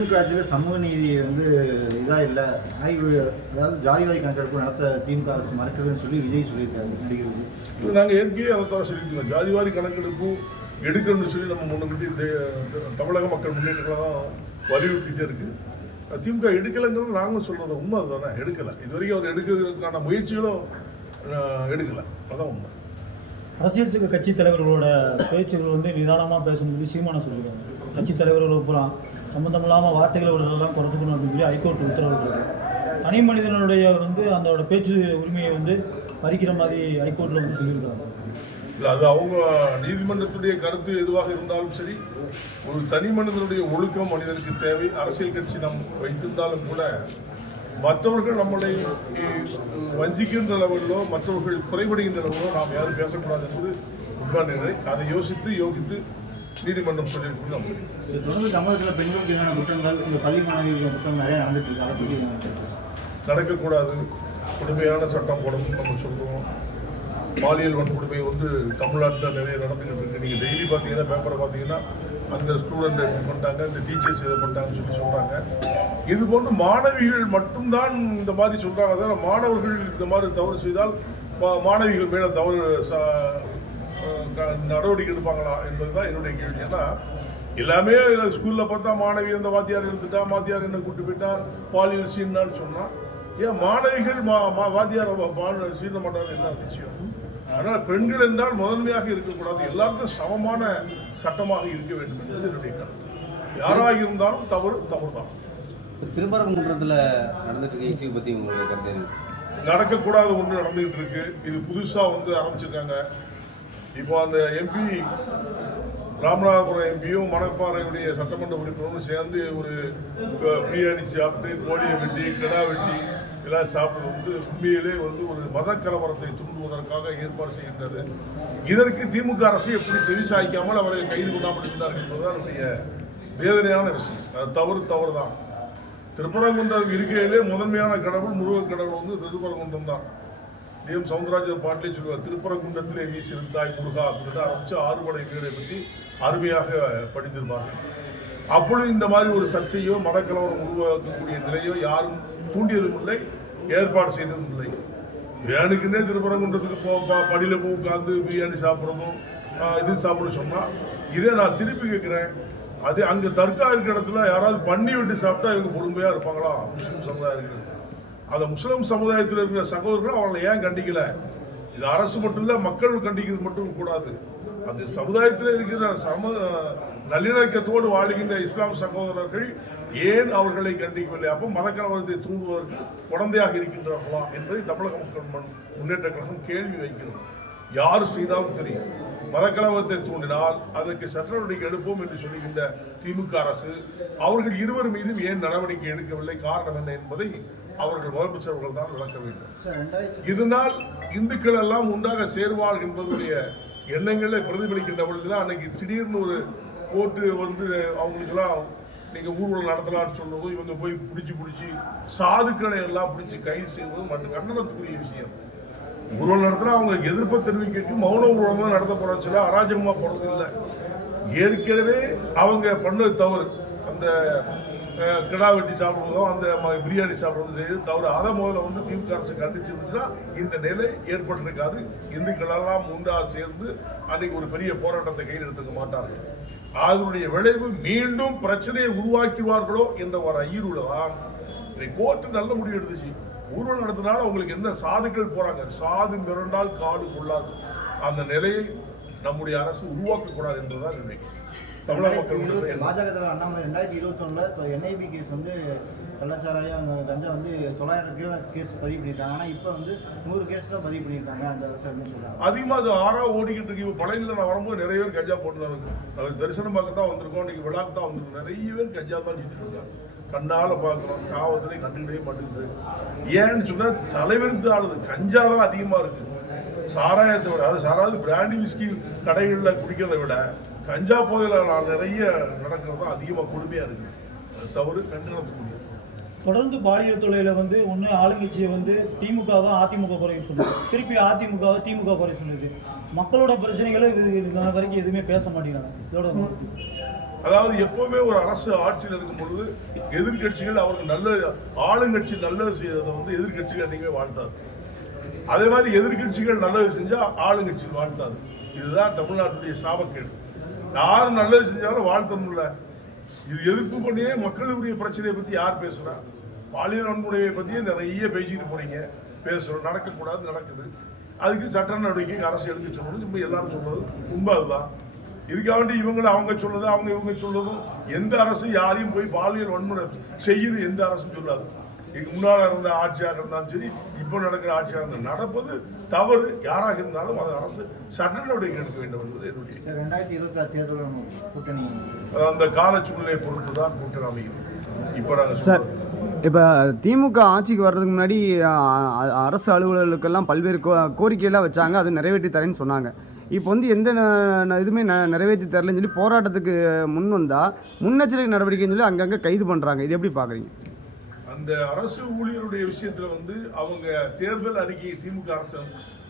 திமுக ஆட்சியில் சமூக நீதி வந்து இதாக இல்லை ஆய்வு அதாவது ஜாதிவாரி கணக்கெடுப்பு நடத்த திமுக அரசு மறுக்குதுன்னு சொல்லி விஜய் சொல்லியிருக்காரு நடிகருக்கு. நாங்கள் ஏற்கனவே அதை தான் சொல்லியிருக்கோம் ஜாதிவாரி கணக்கெடுப்பு எடுக்கணும்னு சொல்லி நம்ம முன்னக்கூட்டி தமிழக மக்கள் முன்னேற்ற கழகம் வலியுறுத்திட்டே இருக்கு. திமுக எடுக்கலைங்கிறது நாங்களும் சொல்றது உண்மை அதுதானே? எடுக்கலை. இது வரைக்கும் அவர் எடுக்கிறதுக்கான முயற்சிகளும் எடுக்கலை. அதான் உண்மை. அரசியல் கட்சி தலைவர்களோட பேச்சுகள் வந்து நிதானமாக பேசணும் சீமான சொல்லியிருக்காங்க. கட்சி தலைவர்கள் பூரா சம்மந்தம் இல்லாமல் வார்த்தைகளை விடுறதெல்லாம் குறைச்சிக்கணும் அப்படின்னு சொல்லி ஹைகோர்ட் உத்தரவு தனி மனிதனுடைய வந்து அதோட பேச்சு உரிமையை வந்து பறிக்கிற மாதிரி ஹைகோர்ட்டில் வந்து சொல்லியிருக்காங்க. இல்லை அது அவங்க நீதிமன்றத்துடைய கருத்து எதுவாக இருந்தாலும் சரி ஒரு தனி மனிதனுடைய ஒழுக்கம் மனிதனுக்கு தேவை. அரசியல் கட்சி நம் வைத்திருந்தாலும் கூட மற்றவர்கள் நம்மளை வஞ்சிக்கின்ற அளவிலோ மற்றவர்கள் குறைபடுகின்ற அளவிலோ நாம் யாரும் பேசக்கூடாது என்பது உண்மை நிலை. அதை யோசித்து யோகித்து நீதிமன்றம் சொல்லியிருக்கு இது தொடர்ந்து தமிழகத்தில் பெண்களுக்கு எதிரான குற்றங்கள் இந்த பள்ளி மாணவிகள் குற்றங்கள் நிறைய நடந்துட்டு இருக்கு. அதை பற்றி? நடக்கக்கூடாது. கொடுமையான சட்டம் போடணும்னு நம்ம சொல்கிறோம் பாலியல் வன்கொடுமை வந்து தமிழ்நாட்டில் நிறைய நடந்துக்கிட்டு இருக்கு. நீங்கள் டெய்லி பார்த்தீங்கன்னா பேப்பரை பார்த்தீங்கன்னா அந்த ஸ்டூடெண்ட் இப்படி பண்ணிட்டாங்க இந்த டீச்சர்ஸ் இதை பண்ணிட்டாங்கன்னு சொல்லி சொல்கிறாங்க இது போன்று மாணவிகள் மட்டும்தான் இந்த மாதிரி சொல்கிறாங்க தவிர மாணவர்கள் இந்த மாதிரி தவறு செய்தால் மாணவிகள் மேலே தவறு நடவடிக்கை எடுப்பாங்களா என்பது தான் என்னுடைய கேள்வி. ஏன்னா எல்லாமே ஸ்கூலில் பார்த்தா மாணவி அந்த வாத்தியார் எழுத்துட்டா வாத்தியார் என்ன கூட்டு போயிட்டா பாலியல் சீன்னான்னு சொன்னால் ஏன் மாணவிகள் மா மா- வாத்தியார் சீன மாட்டாங்க என்ன விஷயம் அதனால் பெண்கள் என்றால் முதன்மையாக இருக்கக்கூடாது. எல்லாருக்கும் சமமான சட்டமாக இருக்க வேண்டும் என்பது என்னுடைய கருத்து. யாராக இருந்தாலும் தவறு தவறு தான் திருப்பரங்குன்றத்தில் நடந்துட்டு இருக்க பற்றி உங்களுடைய கருத்து? நடக்கக்கூடாத ஒன்று நடந்துகிட்டு இருக்கு. இது புதுசாக வந்து ஆரம்பிச்சிருக்காங்க. இப்போ அந்த எம்பி ராமநாதபுரம் எம்பியும் மணப்பாறையுடைய சட்டமன்ற உறுப்பினரும் சேர்ந்து ஒரு பிரியாணி சாப்பிட்டு கோழியை வெட்டி கிடா வெட்டி எல்லாம் சாப்பிடுறது வந்து உண்மையிலே வந்து ஒரு மத கலவரத்தை தூண்டுவதற்காக ஏற்பாடு செய்கின்றது. இதற்கு திமுக அரசு எப்படி செவிசாய்க்காமல் அவரை கைது கொள்ளாமல் இருந்தார்கள் என்பதுதான் என்னுடைய வேதனையான விஷயம். அது தவறு தவறு தான் திருப்பரங்குன்றம் இருக்கையிலே முதன்மையான கடவுள் முருகக் கடவுள் வந்து திருப்பரங்குன்றம் தான். டிஎம் சவுந்தரராஜர் பாட்டிலே சொல்லுவார் திருப்பரங்குன்றத்திலே வீசிருந்தாய் முருகா அப்படின்னு ஆரம்பித்து ஆறுபடை வீடை பற்றி அருமையாக படித்திருப்பார்கள். அப்பொழுது இந்த மாதிரி ஒரு சர்ச்சையோ மதக்கலவரம் உருவாக்கக்கூடிய நிலையோ யாரும் தூண்டியதும் இல்லை ஏற்பாடு செய்ததும் இல்லை. வேணுக்குன்னே திருப்பரங்குன்றத்துக்கு போ படியில் போய் உட்காந்து பிரியாணி சாப்பிட்றதும் இது சாப்பிட சொன்னால் இதே நான் திருப்பி கேட்குறேன் அது அங்கே தர்கா இருக்கிற இடத்துல யாராவது பண்ணி விட்டு சாப்பிட்டா இவங்க பொறுமையாக இருப்பாங்களா? முஸ்லீம் சமுதாயம் இருக்கிறது அந்த முஸ்லிம் சமுதாயத்தில் இருக்கிற சகோதரர்கள் அவர்களை ஏன் கண்டிக்கல? இது அரசு மட்டும் இல்லை மக்கள் கண்டிக்கிறது மட்டும் கூடாது. அந்த சமுதாயத்தில் இருக்கிற சம நல்லிணக்கத்தோடு வாழுகின்ற இஸ்லாம் சகோதரர்கள் ஏன் அவர்களை கண்டிக்கவில்லை? அப்போ மதக்கலவரத்தை தூண்டுவதற்கு குழந்தையாக இருக்கின்றார்களா என்பதை தமிழக மக்கள் முன்னேற்ற கழகம் கேள்வி வைக்கிறது. யார் செய்தாலும் தெரியும் மதக்கலவரத்தை தூண்டினால் அதற்கு சட்ட நடவடிக்கை எடுப்போம் என்று சொல்லுகின்ற திமுக அரசு அவர்கள் இருவர் மீதும் ஏன் நடவடிக்கை எடுக்கவில்லை? காரணம் என்ன என்பதை அவர்கள் முதலமைச்சர்கள் தான் விளக்க வேண்டும். இதனால் இந்துக்கள் எல்லாம் உண்டாக சேர்வார் என்பதுடைய எண்ணங்களை பிரதிபலிக்கின்ற பொழுதுதான் அன்னைக்கு திடீர்னு ஒரு போட்டு வந்து அவங்களுக்கெல்லாம் நீங்க ஊர்வலம் நடத்தலாம்னு சொல்றதும் இவங்க போய் பிடிச்சி பிடிச்சி சாதுக்களை எல்லாம் பிடிச்சி கைது செய்வதும் மற்றும் கண்டனத்துக்குரிய விஷயம். ஊர்வலம் நடத்தினா அவங்க எதிர்ப்பை தெரிவிக்கிறதுக்கு மௌன ஊர்வலம் தான் நடத்த போறோம்னு சொல்லி அராஜகமா போறது இல்லை ஏற்கனவே அவங்க பண்ணது தவறு. அந்த கிடா வெட்டி சாப்பிடுவதும் அந்த ம- பிரியாணி சாப்பிடுவதும் செய்து தவிர அதை முதல்ல வந்து திமுக அரசு கண்டிச்சிருந்துச்சுன்னா இந்த நிலை ஏற்பட்டிருக்காது. இந்துக்களெல்லாம் உண்டாக சேர்ந்து அன்றைக்கு ஒரு பெரிய போராட்டத்தை கையில் எடுத்துக்க மாட்டார்கள். அதனுடைய விளைவு மீண்டும் பிரச்சனையை உருவாக்குவார்களோ என்ற ஒரு ஐயருல தான் கோர்ட்டு நல்ல முடிவு எடுத்துச்சு. ஊர்வலம் நடத்தினால அவங்களுக்கு என்ன சாதுக்கள் போறாங்க? சாது மிரண்டால் காடு கொள்ளாது. அந்த நிலையை நம்முடைய அரசு உருவாக்கக்கூடாது என்பதுதான் நினைக்கிறேன் தமிழக எண்ணம். பாஜக தலைவர் அண்ணாமலை ரெண்டாயிரத்தி இருபத்தொன்னில் என்ஐபி கேஸ் வந்து கள்ளச்சாராயம் கஞ்சா வந்து தொள்ளாயிரம் கிலோ கேஸ் பதிவு பண்ணியிருக்காங்க ஆனால் இப்போ வந்து நூறு கேஸ் தான் பதிவு பண்ணியிருக்காங்க அந்த அரசு அப்படின்னு சொல்றாங்க. அதிகமா அது ஆறா ஓடிக்கிட்டு இருக்கு. இப்போ பழையில நான் வரும்போது நிறைய பேர் கஞ்சா போட்டு தான் இருக்கு நாங்கள் தரிசனம் பார்க்க தான் வந்திருக்கோம். இன்னைக்கு விழாக்கு தான் வந்திருக்கோம். நிறைய பேர் கஞ்சா தான் சுற்றிட்டு இருக்காங்க. கண்ணால பார்க்குறோம் காவல்துறை கண்டுக்கிட்டே மாட்டேங்குது. ஏன்னு சொன்னா தலைவருக்கு ஆளுது கஞ்சா தான் அதிகமா இருக்கு. சாராயத்தை விட அது சாராது பிராண்டி விஸ்கி கடைகளில் குடிக்கிறதை விட கஞ்சா போதையில் நிறைய நடக்கிறது தான் அதிகமாக கொடுமையா இருக்கு. அது தவறு கண்டனத்துக்குரிய தொடர்ந்து பாலியல் தொழில வந்து ஒன்று ஆளுங்கட்சியை வந்து திமுகவை அதிமுக குறை சொல்லுது. திருப்பி அதிமுகவை திமுக குறை சொல்லுது. மக்களோட பிரச்சனைகளை இது இது வரைக்கும் எதுவுமே பேச மாட்டேங்கிறாங்க. இதோட அதாவது எப்பவுமே ஒரு அரசு ஆட்சியில் இருக்கும் பொழுது எதிர்க்கட்சிகள் அவருக்கு நல்ல ஆளுங்கட்சி நல்லது செய்யறதை வந்து எதிர்க்கட்சிகள் என்னைக்குமே வாழ்த்தாது. அதே மாதிரி எதிர்க்கட்சிகள் நல்லது செஞ்சா ஆளுங்கட்சிகள் வாழ்த்தாது. இதுதான் தமிழ்நாட்டுடைய சாபக்கேடு. யாரும் நல்லது செஞ்சாலும் வாழ்த்தணும்ல இது எதிர்ப்பு பண்ணியே மக்களுடைய பிரச்சனையை பற்றி யார் பேசுகிறா பாலியல் வன்முறையை பற்றியே நிறைய பேசிட்டு போறீங்க. பேசுகிறோம் நடக்கக்கூடாது நடக்குது. அதுக்கு சட்ட நடவடிக்கை அரசு எடுக்க சொல்லணும். இப்போ எல்லாரும் சொல்றது உண்மை அதுதான் இதுக்காக வேண்டி இவங்களை அவங்க சொல்றது அவங்க இவங்க சொல்றதும் எந்த அரசு யாரையும் போய் பாலியல் வன்முறை செய்யுது எந்த அரசும் சொல்லாது. இதுக்கு முன்னால இருந்த ஆட்சியாக இருந்தாலும் சரி இப்போ நடக்கிற ஆட்சியாக இருந்தாலும் நடப்பது தவறு. யாராக இருந்தாலும் அது அரசு சட்ட நடவடிக்கை எடுக்க வேண்டும் என்பது என்னுடைய ரெண்டாயிரத்தி இருபத்தி ஆறு தேர்தல் கூட்டணி அந்த கால சூழ்நிலை பொறுத்து தான் கூட்டணி அமையும். இப்போ நாங்கள் சார். இப்போ திமுக ஆட்சிக்கு வர்றதுக்கு முன்னாடி அரசு அலுவலர்களுக்கெல்லாம் பல்வேறு கோ கோரிக்கையெல்லாம் வச்சாங்க. அது நிறைவேற்றி தரேன்னு சொன்னாங்க. இப்போ வந்து எந்த இதுவுமே ந நிறைவேற்றி தரலன்னு சொல்லி போராட்டத்துக்கு முன் வந்தால் முன்னெச்சரிக்கை நடவடிக்கைன்னு சொல்லி அங்கங்கே கைது பண்ணுறாங்க இது எப்படி பார்க்குறீங்க அந்த அரசு ஊழியருடைய விஷயத்தில் வந்து அவங்க தேர்தல் அறிக்கையை திமுக அரசு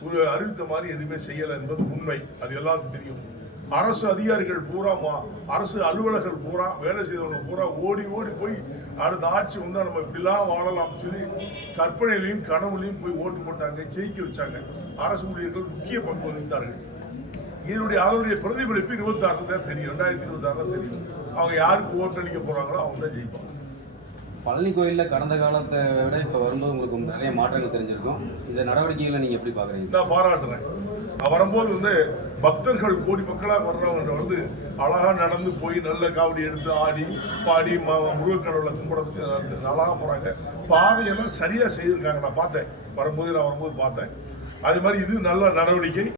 ஒரு அறிவித்த மாதிரி எதுவுமே செய்யலை என்பது உண்மை. அது எல்லாருக்கும் தெரியும். அரசு அதிகாரிகள் பூரா மா- அரசு அலுவலர்கள் பூரா வேலை செய்தவங்க பூரா ஓடி ஓடி போய் அடுத்த ஆட்சி வந்தால் நம்ம இப்படிலாம் வாழலாம்னு சொல்லி கற்பனையிலையும் கனவுலையும் போய் ஓட்டு போட்டாங்க ஜெயிக்க வச்சாங்க. அரசு ஊழியர்கள் முக்கிய பங்கு வகித்தார்கள். இதனுடைய அதனுடைய பிரதிபலிப்பு இருபத்தாறு தான் தெரியும். ரெண்டாயிரத்தி இருபத்தாறு தான் தெரியும். அவங்க யாருக்கு ஓட்டளிக்க போறாங்களோ அவங்க தான் ஜெயிப்பாங்க. பழனி கோயிலில் கடந்த காலத்தை விட இப்போ வரும்போது உங்களுக்கு நிறைய மாற்றங்கள் தெரிஞ்சிருக்கும். இந்த நடவடிக்கைகளை நீங்கள் எப்படி பார்க்குறீங்க? நான் பாராட்டுறேன். வரும்போது வந்து பக்தர்கள் கோடி மக்களாக வர்றவங்க வந்து அழகாக நடந்து போய் நல்ல காவடி எடுத்து ஆடி பாடி ம- முருகக்கடவுளை கும்பிடறதுக்கு அழகாக போகிறாங்க பாதையெல்லாம் சரியாக செய்திருக்காங்க. நான் பார்த்தேன். வரும்போது நான் வரும்போது பார்த்தேன். அது மாதிரி இது நல்ல நடவடிக்கை.